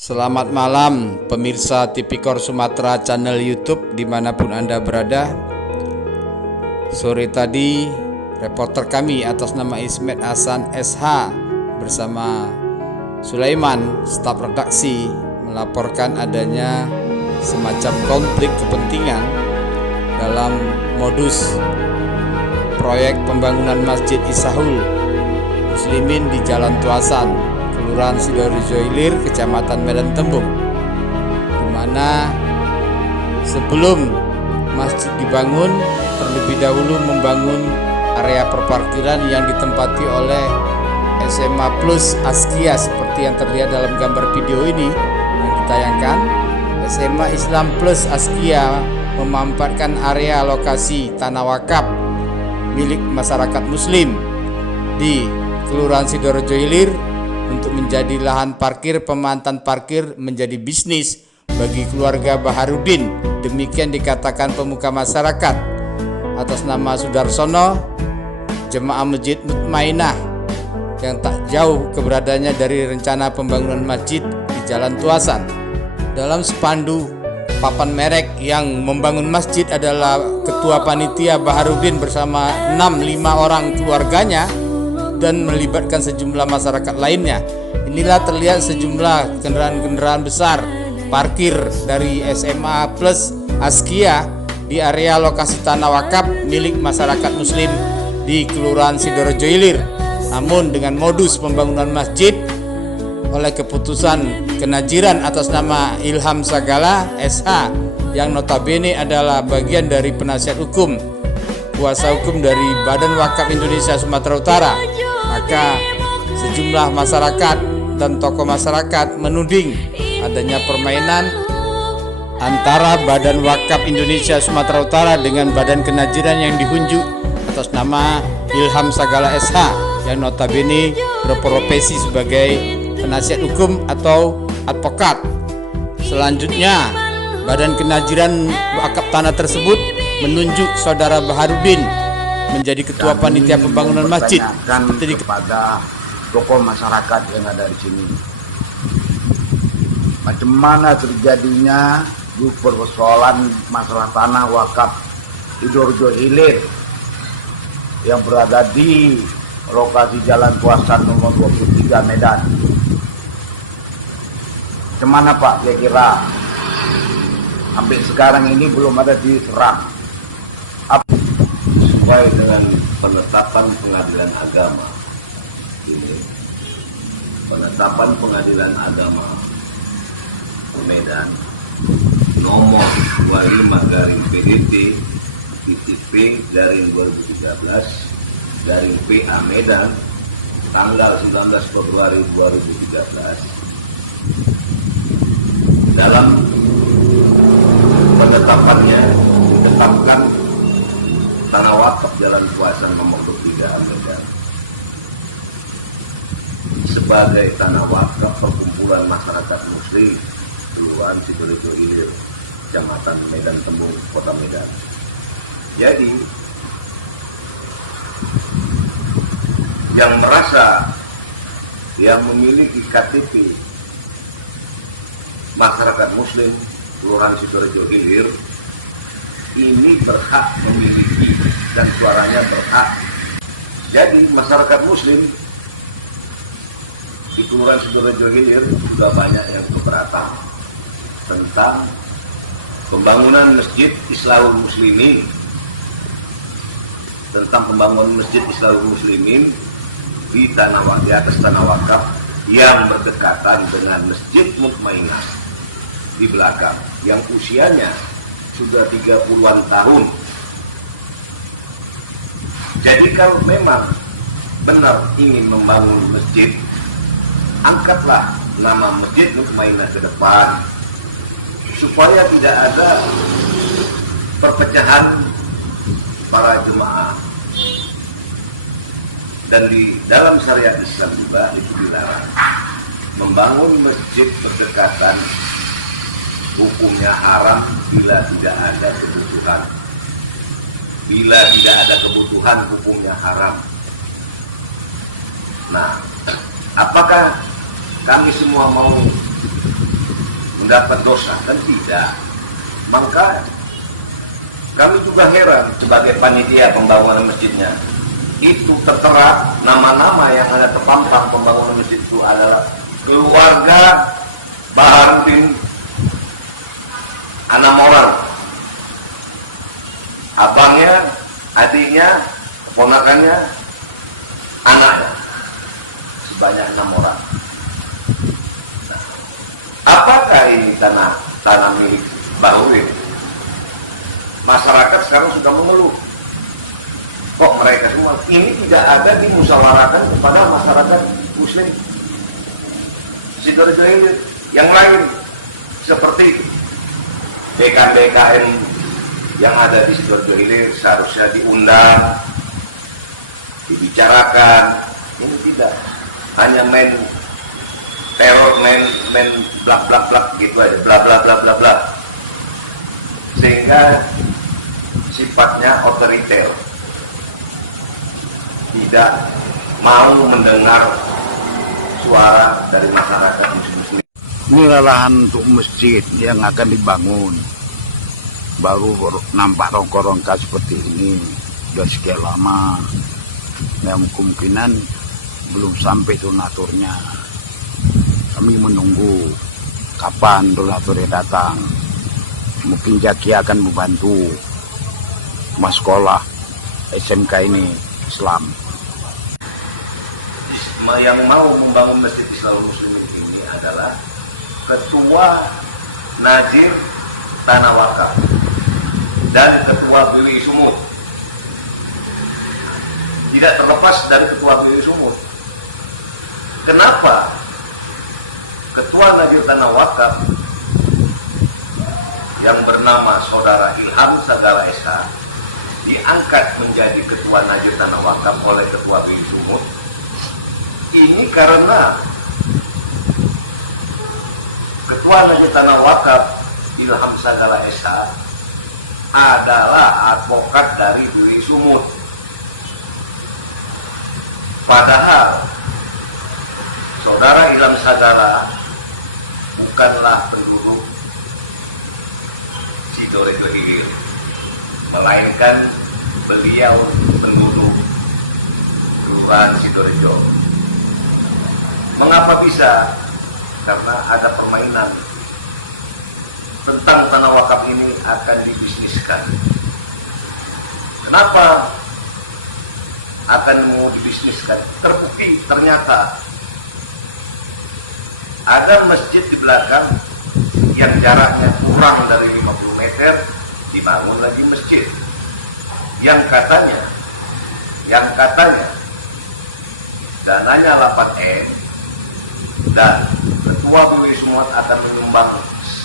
Selamat malam pemirsa Tipikor Sumatera channel YouTube dimanapun Anda berada. Sore tadi reporter kami atas nama Ismet Hasan SH bersama Sulaiman staf redaksi melaporkan adanya semacam konflik kepentingan dalam modus proyek pembangunan Masjid Ishahul Muslimin di Jalan Tuasan, Kelurahan Sidoarjo Hilir, Kecamatan Medan Tembung, di mana sebelum masjid dibangun terlebih dahulu membangun area perparkiran yang ditempati oleh SMA Plus Askia seperti yang terlihat dalam gambar video ini yang ditayangkan. SMA Islam Plus Askia memanfaatkan area lokasi tanah wakaf milik masyarakat Muslim di Kelurahan Sidoarjo Hilir untuk menjadi lahan parkir, pemantan parkir menjadi bisnis bagi keluarga Baharudin. Demikian dikatakan pemuka masyarakat atas nama Sudarsono, jemaah Masjid Mutmainah yang tak jauh keberadaannya dari rencana pembangunan masjid di Jalan Tuasan. Dalam spanduk papan merek yang membangun masjid adalah Ketua Panitia Baharudin bersama 5 orang keluarganya dan melibatkan sejumlah masyarakat lainnya. Inilah terlihat sejumlah kendaraan-kendaraan besar parkir dari SMA Plus Askia di area lokasi tanah wakaf milik masyarakat Muslim di Kelurahan Sidoarjo Hilir. Namun dengan modus pembangunan masjid oleh keputusan kenajiran atas nama Ilham Sagala SH yang notabene adalah bagian dari penasihat hukum, kuasa hukum dari Badan Wakaf Indonesia Sumatera Utara, maka sejumlah masyarakat dan tokoh masyarakat menuding adanya permainan antara Badan Wakaf Indonesia Sumatera Utara dengan Badan Kenajiran yang dihunjuk atas nama Ilham Sagala SH yang notabene berprofesi sebagai penasihat hukum atau advokat. Selanjutnya, Badan Kenajiran Wakaf Tanah tersebut menunjuk saudara Baharudin menjadi ketua panitia pembangunan masjid seperti kepada tokoh masyarakat yang ada di sini. Macam mana terjadinya persoalan masalah tanah wakaf Sidoarjo Hilir yang berada di lokasi Jalan Tuasan nomor 23 Medan. Macam mana Pak kira-kira? Sampai sekarang ini belum ada diserang. Sesuai dengan penetapan pengadilan agama ini, penetapan pengadilan agama Medan nomor 25/PDT-P/2013 Medan tanggal 19 Februari 2013 dalam penetapannya ditetapkan tanah wakaf Jalan Tuasan nomor 23 Medan sebagai tanah wakaf perkumpulan masyarakat Muslim Kelurahan Sidoarjo Hilir, Kecamatan Medan Tembung, Kota Medan. Jadi yang merasa yang memiliki KTP masyarakat Muslim Kelurahan Sidoarjo Hilir ini berhak memiliki dan suaranya berhak. Jadi masyarakat Muslim di Kelurahan Sidoarjo Hilir sudah banyak yang keberatan tentang pembangunan Masjid Islahul Muslimin, di atas tanah wakaf yang berdekatan dengan Masjid Mutmainah di belakang yang usianya sudah 30-an tahun. Jadi kalau memang benar ingin membangun masjid, angkatlah nama Masjid Mutmainah ke depan supaya tidak ada perpecahan para jemaah. Dan di dalam syariat Islam juga itu dilarang membangun masjid berdekatan, hukumnya haram bila tidak ada kebutuhan. Bila tidak ada kebutuhan, hukumnya haram. Nah, apakah kami semua mau mendapat dosa, kan tidak. Maka kami juga heran sebagai panitia pembangunan masjidnya. Itu tertera nama-nama yang ada terpampang pembangunan masjid itu adalah keluarga Baharudin Anamoran, abangnya, adiknya, keponakannya, anaknya, sebanyak 6 orang. Nah, apakah ini tanah milik Baharudin? Masyarakat sekarang sudah mengeluh. Kok mereka semua ini tidak ada dimusyawarahkan kepada masyarakat Muslim Sidoarjo Hilir yang lain, seperti BKN yang ada di Sidoarjo Hilir seharusnya diundang, dibicarakan. Ini tidak, hanya main teror, main blak blak blak gitu aja, bla bla bla bla bla, sehingga sifatnya otoriter, tidak mau mendengar suara dari masyarakat muslim. Ini lahan untuk masjid yang akan dibangun. Baru nampak rongka-rongka seperti ini. Sudah sekian lama. Yang kemungkinan belum sampai donaturnya. Kami menunggu kapan donaturnya datang. Mungkin Jaki akan membantu mas sekolah SMK ini Islam. Yang mau membangun masjid Islam Muslim ini adalah Ketua Nazir Tanah Wakaf dan Ketua BWI Sumut. Tidak terlepas dari Ketua BWI Sumut. Kenapa Ketua Nazir Tanah Wakaf yang bernama Saudara Ilham Sagala SH diangkat menjadi Ketua Nazir Tanah Wakaf oleh Ketua BWI Sumut? Ini karena Ketua Nazir Tanah Wakaf Ilham Sagala SH adalah advokat dari BWI Sumut. Padahal Saudara Ilham Sagala bukanlah penduduk Sidoarjo Hilir, melainkan beliau penduduk Kelurahan Sidoarjo. Mengapa bisa? Karena ada permainan tentang tanah wakaf ini akan dibisniskan. Kenapa akan mau dibisniskan? Terbukti ternyata ada masjid di belakang yang jaraknya kurang dari 50 meter, dibangun lagi masjid yang katanya dananya 8M, dan Ketua BWI Sumut akan menyumbang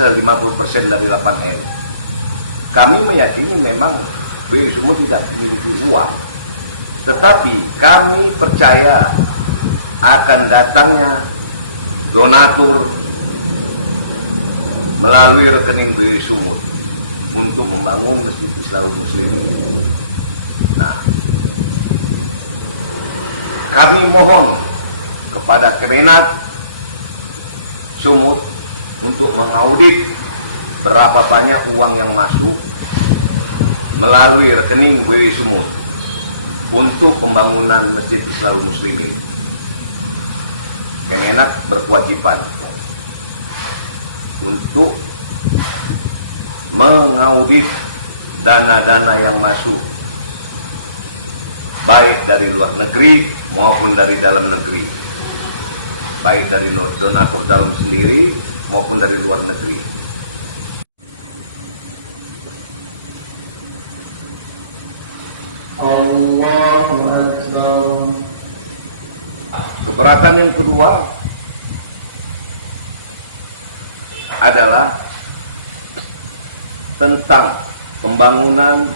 50% dari 8M. Kami meyakini memang BWI Sumut tidak memiliki uang, tetapi kami percaya akan datangnya donatur melalui rekening BWI Sumut untuk membangun masjid Islam Muslim. Nah, kami mohon kepada Kemenak Sumut untuk mengaudit berapa banyak uang yang masuk melalui rekening BWI Sumut untuk pembangunan masjid Islam Muslim ini. Kemenak berkewajiban untuk mengaudit dana-dana yang masuk, baik dari luar negeri maupun dari dalam negeri, baik dari donatur dalam sendiri maupun dari luar negeri. Allahu Akbar. Keberatan yang kedua adalah tentang pembangunan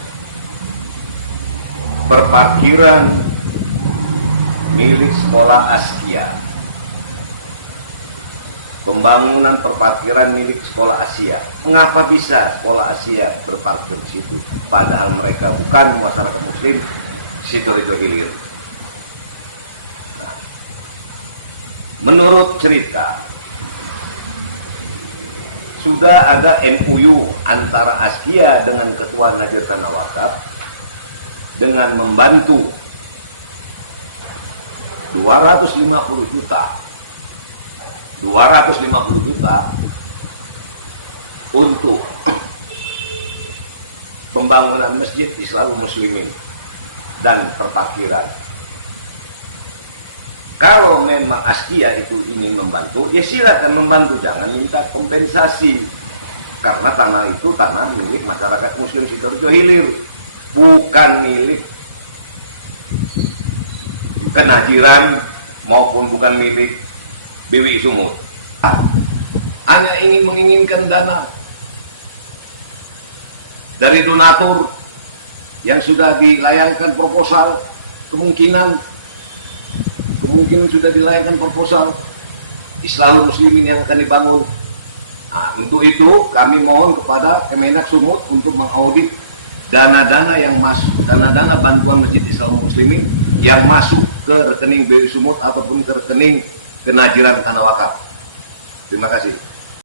perparkiran milik sekolah Askia. Pembangunan perparkiran milik sekolah Asia. Mengapa bisa sekolah Asia berparkir di situ? Padahal mereka bukan masyarakat Muslim Sidoarjo Hilir. Nah, menurut cerita sudah ada MOU antara Askia dengan Ketua Najir Tanah Wakaf dengan membantu 250 juta untuk pembangunan masjid Islam Muslimin dan perparkiran. Kalau memang Askia itu ingin membantu, ya silakan membantu, jangan minta kompensasi. Karena tanah itu tanah milik masyarakat Muslim Sidoarjo Hilir, bukan milik kenajiran maupun bukan milik BWI Sumut. Hanya ingin menginginkan dana dari donatur yang sudah dilayangkan proposal, kemungkinan sudah dilayangkan proposal Islam Muslimin yang akan dibangun. Nah, untuk itu kami mohon kepada Kemenak Sumut untuk mengaudit dana-dana yang masuk, dana-dana bantuan Masjid Islam Muslimin yang masuk ke rekening BWI Sumut ataupun ke rekening kenajiran Tanah Wakaf. Terima kasih.